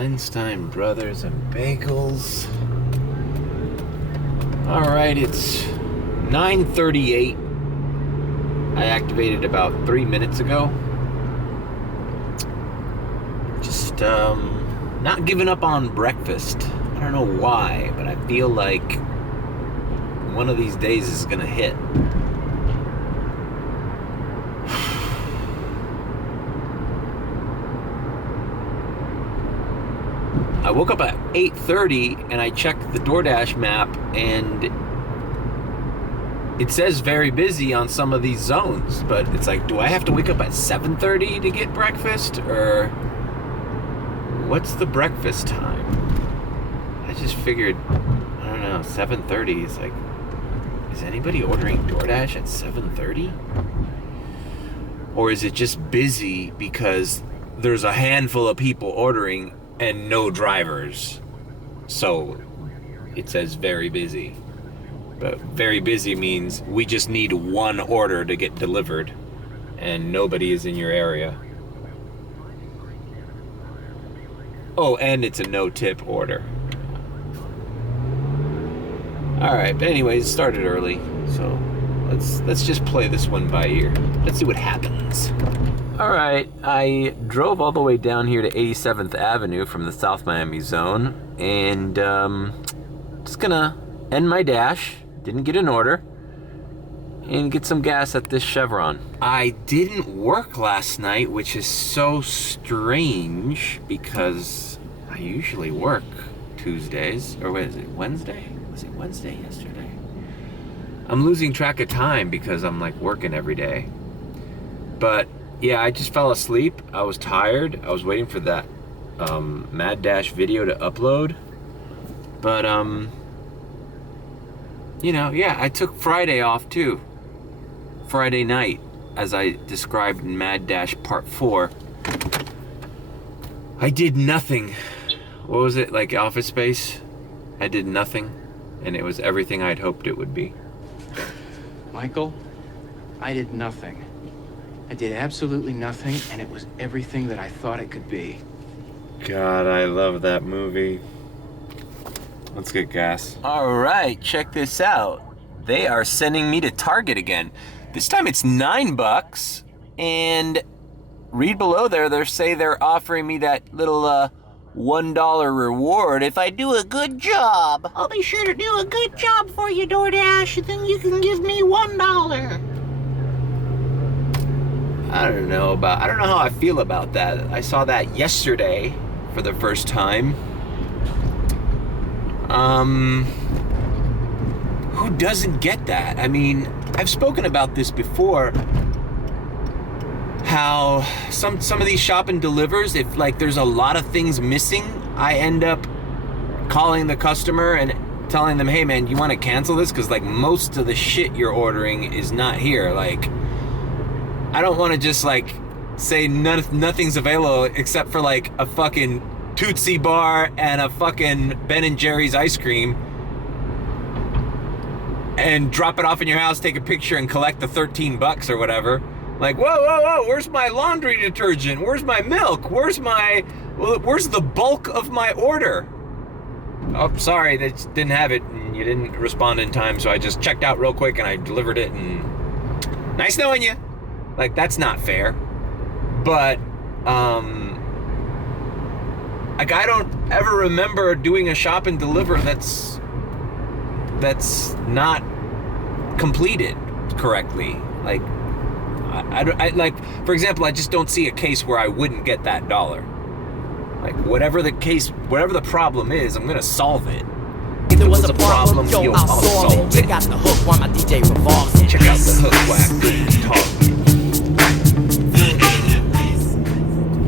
Einstein Brothers and Bagels. Alright, it's 9:38. I activated about 3 minutes ago. Just not giving up on breakfast. I don't know why, but I feel like one of these days is gonna hit. I woke up at 8:30 and I checked the DoorDash map and it says very busy on some of these zones, but it's like, do I have to wake up at 7:30 to get breakfast, or what's the breakfast time? I just figured, I don't know, 7:30 is like, is anybody ordering DoorDash at 7:30? Or is it just busy because there's a handful of people ordering and no drivers? So it says very busy. But very busy means we just need one order to get delivered and nobody is in your area. Oh, and it's a no-tip order. Alright, but anyways, it started early, so let's just play this one by ear. Let's see what happens. Alright, I drove all the way down here to 87th Avenue from the South Miami zone, and just gonna end my dash, didn't get an order, and get some gas at this Chevron. I didn't work last night, which is so strange because I usually work Tuesdays, or what is it, Wednesday? Was it Wednesday yesterday? I'm losing track of time because I'm like working every day. But yeah, I just fell asleep. I was tired. I was waiting for that Mad Dash video to upload. But you know, yeah, I took Friday off too. Friday night, as I described in Mad Dash Part 4. I did nothing. What was it, like Office Space? I did nothing, and it was everything I'd hoped it would be. Michael, I did nothing. I did absolutely nothing, and it was everything that I thought it could be. God, I love that movie. Let's get gas. All right, check this out. They are sending me to Target again. This time it's $9, and read below there, they say they're offering me that little $1 reward if I do a good job. I'll be sure to do a good job for you, DoorDash, and then you can give me $1. I don't know how I feel about that. I saw that yesterday for the first time. Who doesn't get that? I mean, I've spoken about this before, how some of these shop and delivers, if like there's a lot of things missing, I end up calling the customer and telling them, hey man, you want to cancel this? Because like most of the shit you're ordering is not here. Like, I don't want to just like say nothing's available except for like a fucking Tootsie Bar and a fucking Ben & Jerry's ice cream, and drop it off in your house, take a picture, and collect the $13 or whatever. Like, whoa, where's my laundry detergent? Where's my milk? Where's the bulk of my order? Oh, sorry, they just didn't have it, and you didn't respond in time, so I just checked out real quick and I delivered it, and nice knowing you. Like, that's not fair. But, like, I don't ever remember doing a shop and deliver that's not completed correctly. Like, I like, for example, I just don't see a case where I wouldn't get that $1. Like, whatever the problem is, I'm gonna solve it. If there was a problem, yo, I'll solve it. Check out the hook while my DJ revolves it. Check out the hook while talk.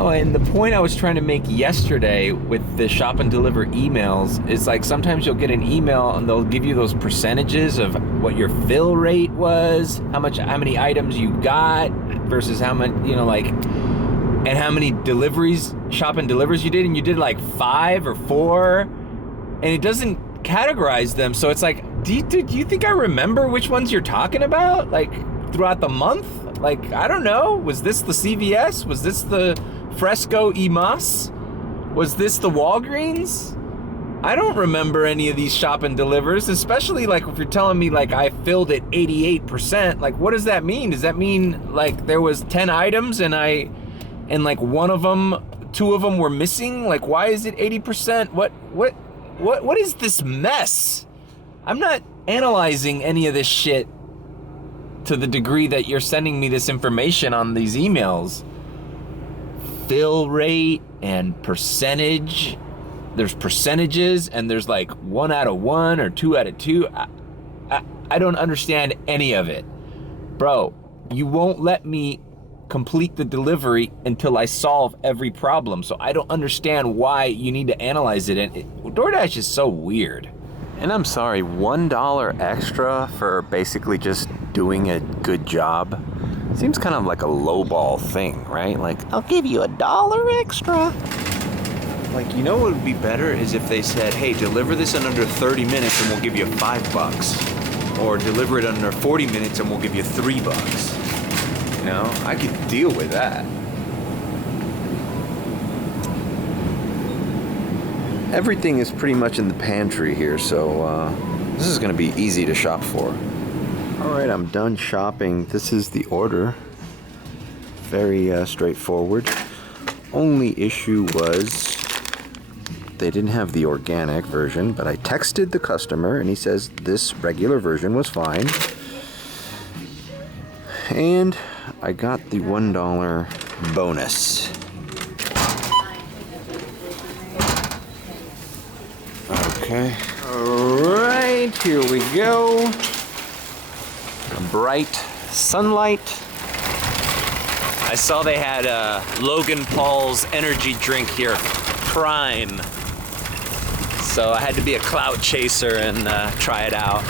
Oh, and the point I was trying to make yesterday with the shop and deliver emails is like sometimes you'll get an email and they'll give you those percentages of what your fill rate was, how many items you got versus how much, you know, like, and how many shop and delivers you did, and you did like 5 or 4, and it doesn't categorize them. So it's like, do you think I remember which ones you're talking about? Like throughout the month? Like, I don't know. Was this the CVS? Was this the Fresco y Mas? Was this the Walgreens? I don't remember any of these shop and delivers, especially like if you're telling me like I filled it 88%. Like, what does that mean? Does that mean like there was 10 items and like one of them, 2 of them were missing? Like, why is it 80%? What is this mess? I'm not analyzing any of this shit to the degree that you're sending me this information on these emails. Fill rate and percentage. There's percentages and there's like 1 out of 1 or 2 out of 2. I don't understand any of it. Bro, you won't let me complete the delivery until I solve every problem. So I don't understand why you need to analyze it. And DoorDash is so weird. And I'm sorry, $1 extra for basically just doing a good job seems kind of like a lowball thing, right? Like, I'll give you $1 extra. Like, you know what would be better is if they said, hey, deliver this in under 30 minutes and we'll give you $5. Or deliver it under 40 minutes and we'll give you $3. You know, I could deal with that. Everything is pretty much in the pantry here, so this is gonna be easy to shop for. All right, I'm done shopping. This is the order. Very straightforward. Only issue was they didn't have the organic version, but I texted the customer and he says this regular version was fine. And I got the $1 bonus. Okay. All right, here we go. Bright sunlight. I saw they had Logan Paul's energy drink here, Prime. So I had to be a clout chaser and try it out.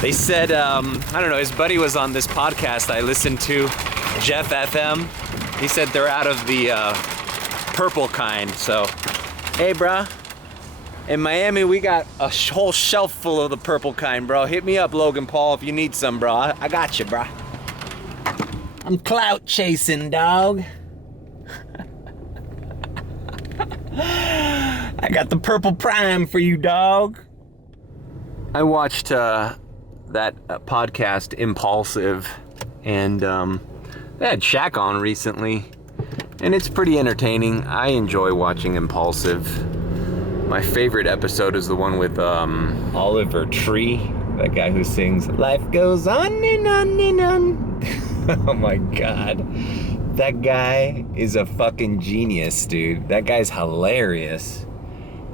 They said, I don't know, his buddy was on this podcast I listened to, Jeff FM. He said they're out of the purple kind. So, hey, bruh. In Miami, we got a whole shelf full of the purple kind, bro. Hit me up, Logan Paul, if you need some, bro. I got you, bro. I'm clout chasing, dog. I got the purple prime for you, dog. I watched that podcast, Impulsive, and they had Shaq on recently, and it's pretty entertaining. I enjoy watching Impulsive. My favorite episode is the one with Oliver Tree, that guy who sings "Life Goes On and On and On." Oh my God, that guy is a fucking genius, dude. That guy's hilarious.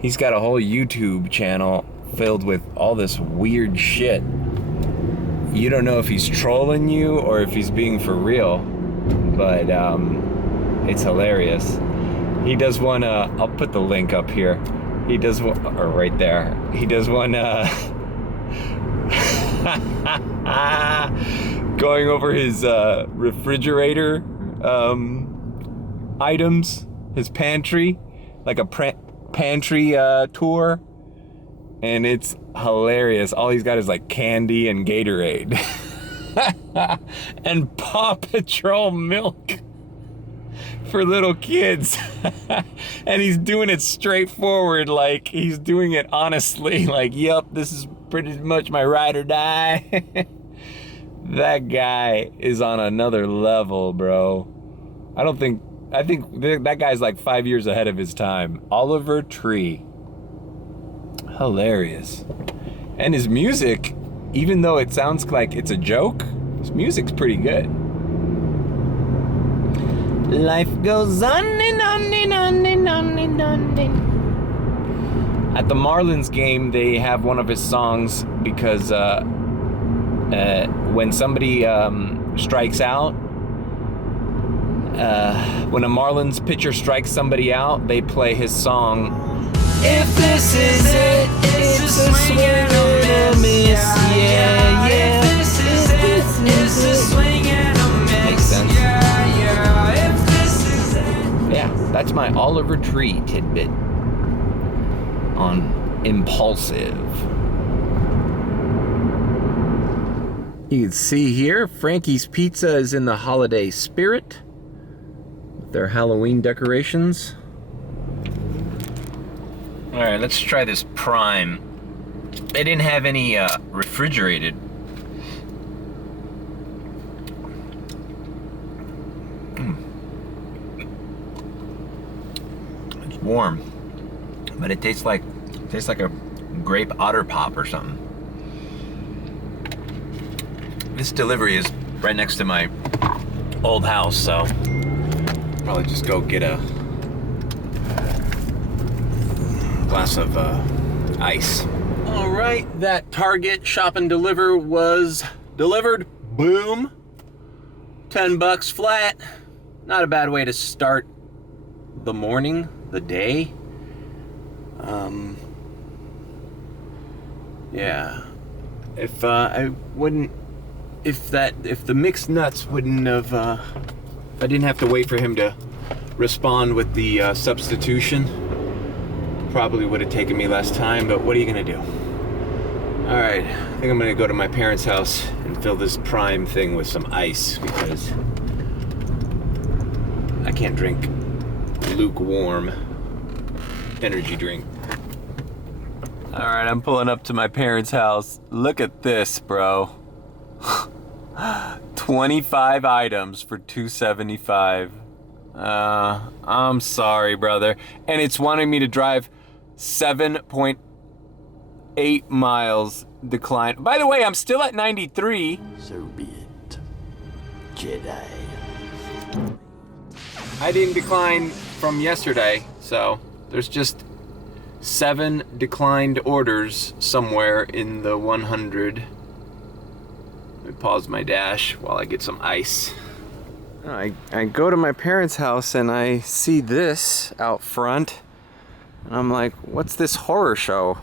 He's got a whole YouTube channel filled with all this weird shit. You don't know if he's trolling you or if he's being for real, but it's hilarious. He does one. I'll put the link up here. He does one, or right there. He does one going over his refrigerator items, his pantry, like a pantry tour, and it's hilarious. All he's got is like candy and Gatorade and Paw Patrol milk for little kids. And he's doing it straightforward, like he's doing it honestly, like, yep, this is pretty much my ride or die. That guy is on another level, bro. I think that guy's like 5 years ahead of his time. Oliver Tree. Hilarious. And his music, even though it sounds like it's a joke, his music's pretty good. Life goes on and on and on and on and on and... At the Marlins game, they have one of his songs because when somebody strikes out, when a Marlins pitcher strikes somebody out, they play his song. If this is it, it's a swing and a miss. Yeah, yeah. If this is it, it's a swing and a miss. Makes sense. Yeah. If this is it. Yeah, that's my Oliver Tree tidbit on Impulsive. You can see here, Frankie's Pizza is in the holiday spirit with their Halloween decorations. All right, let's try this Prime. They didn't have any refrigerated. It's warm, but it tastes like a grape otter pop or something. This delivery is right next to my old house, so probably just go get a glass of ice. All right, that Target shop and deliver was delivered. Boom. $10 flat. Not a bad way to start the morning, the day. Yeah. If the mixed nuts wouldn't have, if I didn't have to wait for him to respond with the substitution, probably would have taken me less time, but what are you gonna do? All right, I think I'm gonna go to my parents' house and fill this Prime thing with some ice because I can't drink lukewarm energy drink. All right, I'm pulling up to my parents' house. Look at this, bro. 25 items for $2.75. I'm sorry, brother. And it's wanting me to drive 7.8 miles decline. By the way, I'm still at 93. So be it, Jedi. I didn't decline from yesterday, so there's just 7 declined orders somewhere in the 100. Let me pause my dash while I get some ice. I go to my parents' house and I see this out front. And I'm like, what's this horror show?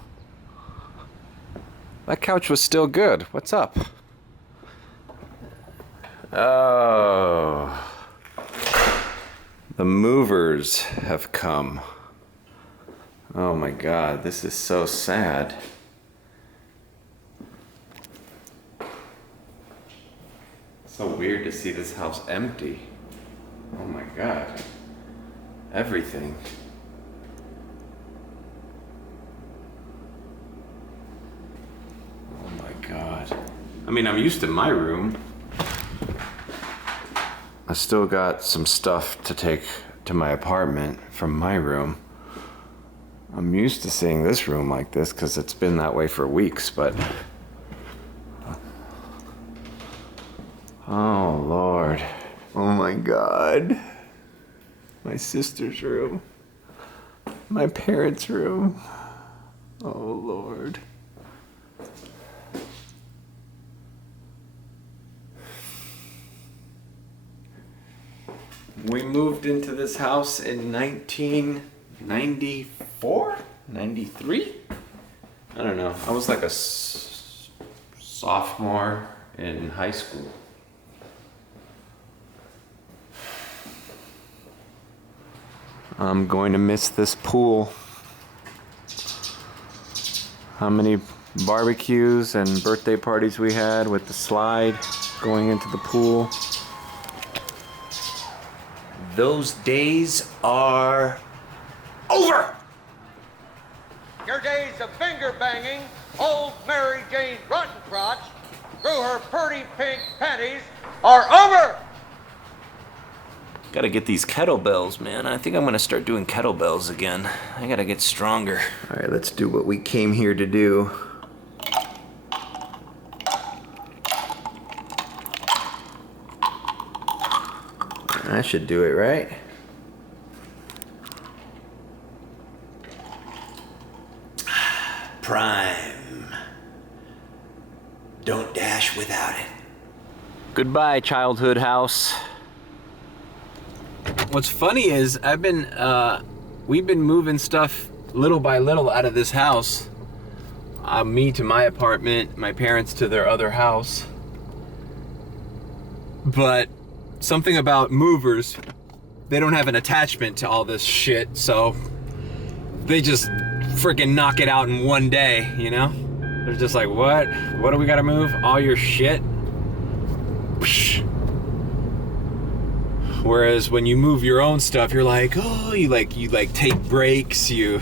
That couch was still good. What's up? Oh. The movers have come. Oh my God, this is so sad. So weird to see this house empty. Oh my God. Everything. Oh my God. I mean, I'm used to my room. I still got some stuff to take to my apartment from my room. I'm used to seeing this room like this because it's been that way for weeks, but... Oh, Lord. Oh, my God. My sister's room. My parents' room. Oh, Lord. We moved into this house in 1994? 93? I don't know. I was like a sophomore in high school. I'm going to miss this pool. How many barbecues and birthday parties we had with the slide going into the pool. Those days are over. Your days of finger banging, old Mary Jane rotten crotch, through her purty pink panties, are over. Gotta get these kettlebells, man. I think I'm gonna start doing kettlebells again. I gotta get stronger. All right, let's do what we came here to do. I should do it, right? Prime. Don't dash without it. Goodbye, childhood house. What's funny is we've been moving stuff little by little out of this house. Me to my apartment, my parents to their other house. But something about movers, they don't have an attachment to all this shit, so they just freaking knock it out in one day, you know? They're just like, what? What do we gotta move? All your shit? Psh. Whereas when you move your own stuff, you're like, oh, you take breaks, you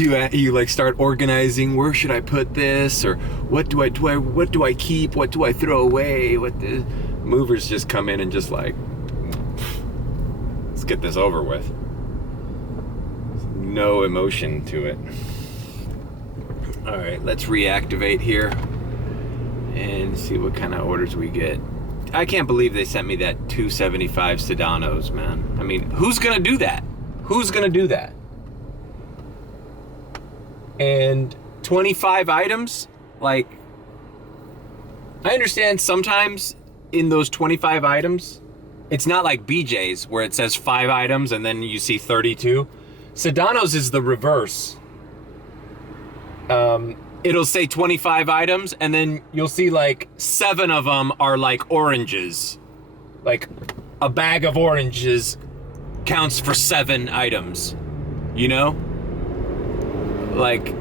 you like start organizing, where should I put this, or what do I keep, what do I throw away, movers just come in and just like, let's get this over with. No emotion to it. All right, let's reactivate here and see what kind of orders we get. I can't believe they sent me that $2.75 Sedanos, man. I mean, who's gonna do that? Who's gonna do that? And 25 items? Like, I understand sometimes in those 25 items, it's not like BJ's where it says 5 items and then you see 32. Sedano's is the reverse. It'll say 25 items and then you'll see like 7 of them are like oranges. Like a bag of oranges counts for 7 items, you know? Like,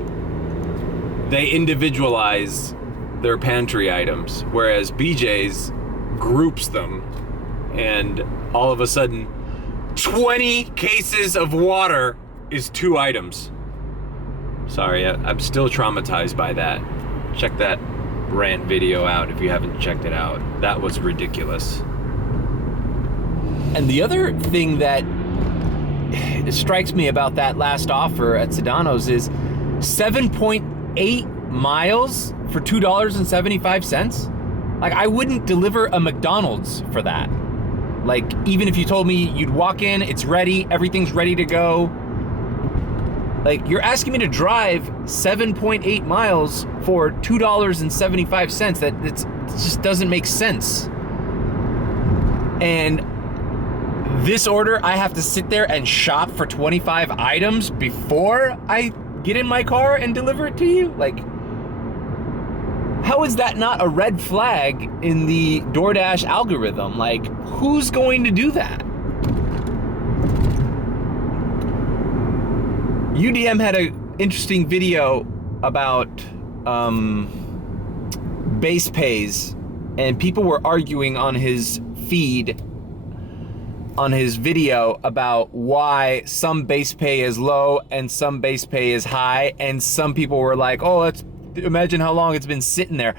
they individualize their pantry items, whereas BJ's groups them, and all of a sudden 20 cases of water is 2 items. Sorry, I'm still traumatized by that. Check that rant video out if you haven't checked it out. That was ridiculous. And the other thing that strikes me about that last offer at Sedano's is 7.8 miles for $2.75. Like, I wouldn't deliver a McDonald's for that. Like, even if you told me you'd walk in, it's ready, everything's ready to go. Like, you're asking me to drive 7.8 miles for $2.75. That it just doesn't make sense. And this order, I have to sit there and shop for 25 items before I get in my car and deliver it to you? Like, how is that not a red flag in the DoorDash algorithm? Like, who's going to do that? UDM had an interesting video about base pays, and people were arguing on his feed, on his video, about why some base pay is low and some base pay is high, and some people were like, oh, let's imagine how long it's been sitting there.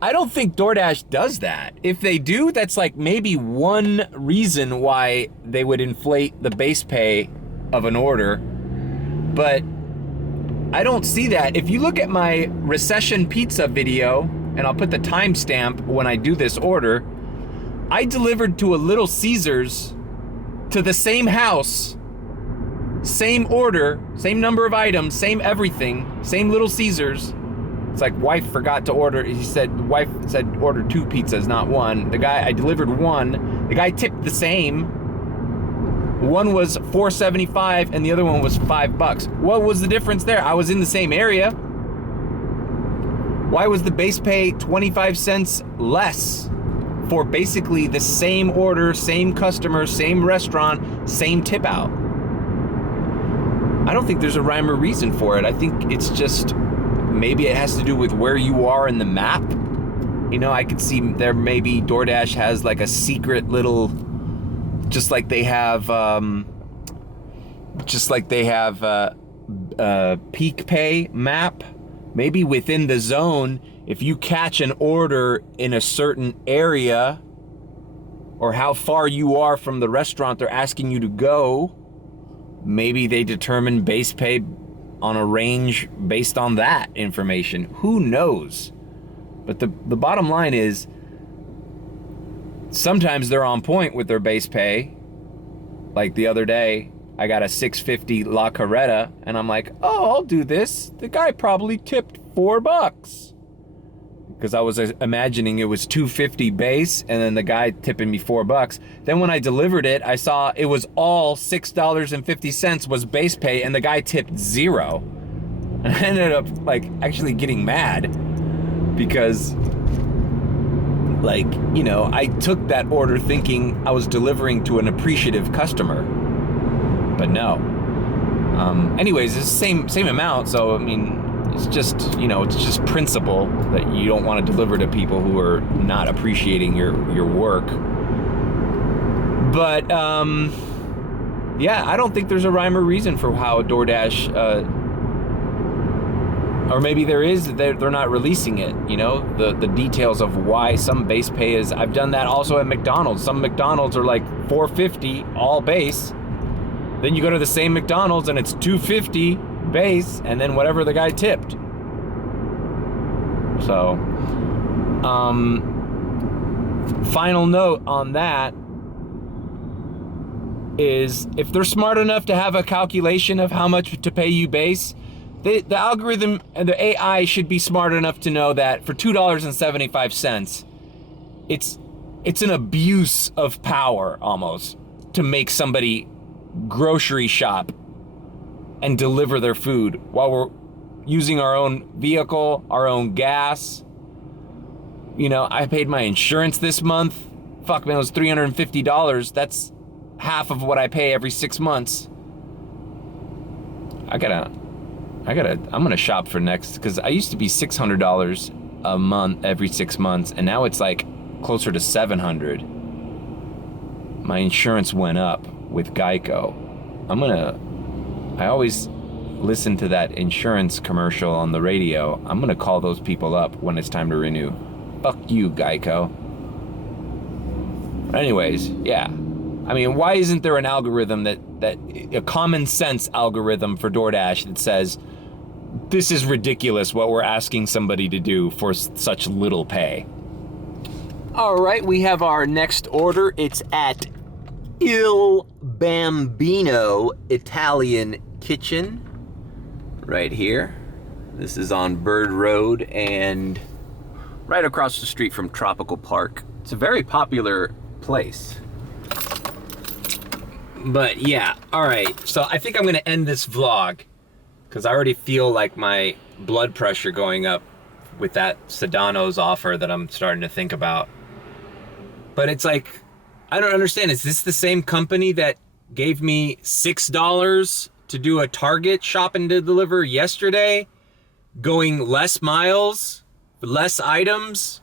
I don't think DoorDash does that. If they do, that's like maybe one reason why they would inflate the base pay of an order, but I don't see that. If you look at my recession pizza video, and I'll put the timestamp when I do this order, I delivered to a Little Caesars to the same house, same order, same number of items, same everything, same Little Caesars. It's like wife forgot to order. Wife said order 2 pizzas, not 1. I delivered 1. The guy tipped the same. One was $4.75 and the other one was $5. What was the difference there? I was in the same area. Why was the base pay 25 cents less for basically the same order, same customer, same restaurant, same tip out? I don't think there's a rhyme or reason for it. I think it's just, maybe it has to do with where you are in the map. You know, I could see there maybe DoorDash has like a secret little, just like they have peak pay map. Maybe within the zone, if you catch an order in a certain area, or how far you are from the restaurant they're asking you to go, maybe they determine base pay on a range based on that information. Who knows? But the bottom line is, sometimes they're on point with their base pay. Like the other day, I got a $6.50 La Carreta, and I'm like, oh, I'll do this. The guy probably tipped $4. Because I was imagining it was $2.50 base, and then the guy tipping me $4. Then when I delivered it, I saw it was all $6.50 was base pay, and the guy tipped 0. And I ended up like actually getting mad because, like, you know, I took that order thinking I was delivering to an appreciative customer, but no. Anyways, it's the same amount, so I mean, it's just, you know, it's just principle that you don't want to deliver to people who are not appreciating your work. But yeah, I don't think there's a rhyme or reason for how DoorDash Or maybe they're not releasing it, you know, the details of why some base pay is. I've done that also at McDonald's. Some McDonald's are like $4.50 all base. Then you go to the same McDonald's and it's $2.50 base, and then whatever the guy tipped. So, final note on that is, if they're smart enough to have a calculation of how much to pay you base, the algorithm and the AI should be smart enough to know that for $2.75, it's an abuse of power almost to make somebody grocery shop and deliver their food while we're using our own vehicle, our own gas. You know, I paid my insurance this month. Fuck, man, it was $350. That's half of what I pay every 6 months. I'm gonna shop for next, because I used to be $600 a month every 6 months, and now it's like closer to $700. My insurance went up with Geico. I always listen to that insurance commercial on the radio. I'm gonna call those people up when it's time to renew. Fuck you, Geico. Anyways, yeah. I mean, why isn't there an algorithm that a common sense algorithm for DoorDash that says, this is ridiculous what we're asking somebody to do for such little pay? All right, we have our next order. It's at Il Bambino Italian Kitchen right here. This is on Bird Road and right across the street from Tropical Park. It's a very popular place. But yeah, all right. So I think I'm gonna end this vlog because I already feel like my blood pressure going up with that Sedano's offer that I'm starting to think about. But it's like, I don't understand. Is this the same company that gave me $6 to do a Target shop and deliver yesterday, going less miles, less items,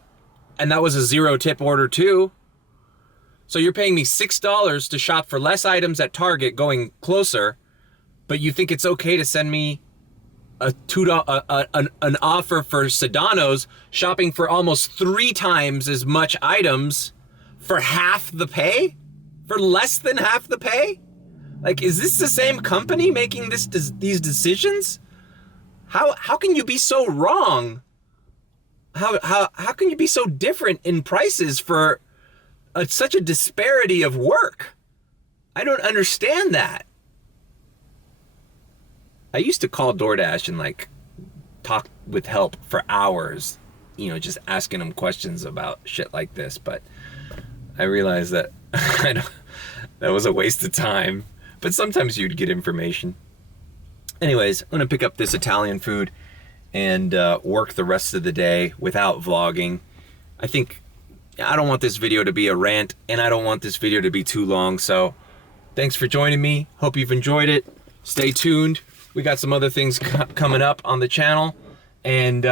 and that was a 0 tip order too? So you're paying me $6 to shop for less items at Target going closer, but you think it's okay to send me a an offer for Sedano's shopping for almost 3 times as much items for half the pay? For less than half the pay? Like, is this the same company making these decisions? How can you be so wrong? How can you be so different in prices for such a disparity of work? I don't understand that. I used to call DoorDash and like talk with help for hours, you know, just asking them questions about shit like this, but I realized that that was a waste of time. But sometimes you'd get information. Anyways, I'm gonna pick up this Italian food and work the rest of the day without vlogging. I don't want this video to be a rant, and I don't want this video to be too long, so thanks for joining me. Hope you've enjoyed it. Stay tuned. We got some other things coming up on the channel, and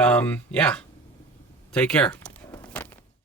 yeah, take care.